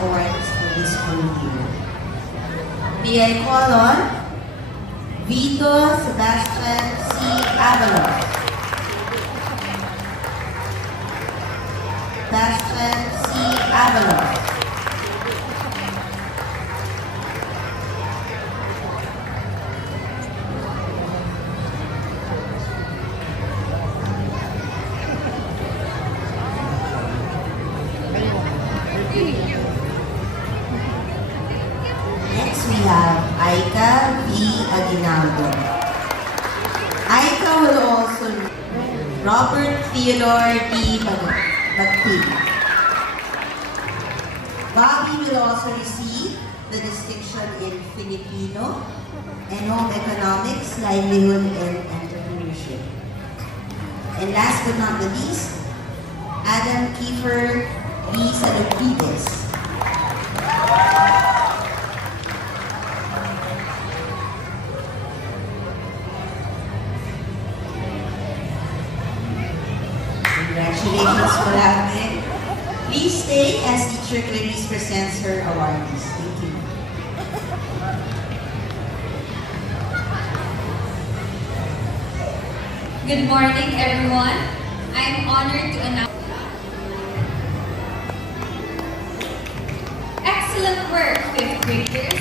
awards for this school year. May I call on Vito Sebastian C. Avalos. Sebastian C. Avalos. Next we have Aika V. Aguinaldo. Aika will also Robert Theodore D. Bagpig. Bobby will also receive the distinction in Filipino and Home Economics, Livelihood, and Entrepreneurship. And last but not the least, Adam Kiefer V. Salupides. Congratulations for that. Please stay as Teacher Clarice presents her awardees. Thank you. Good morning, everyone. I'm honored to announce excellent work, 5th graders.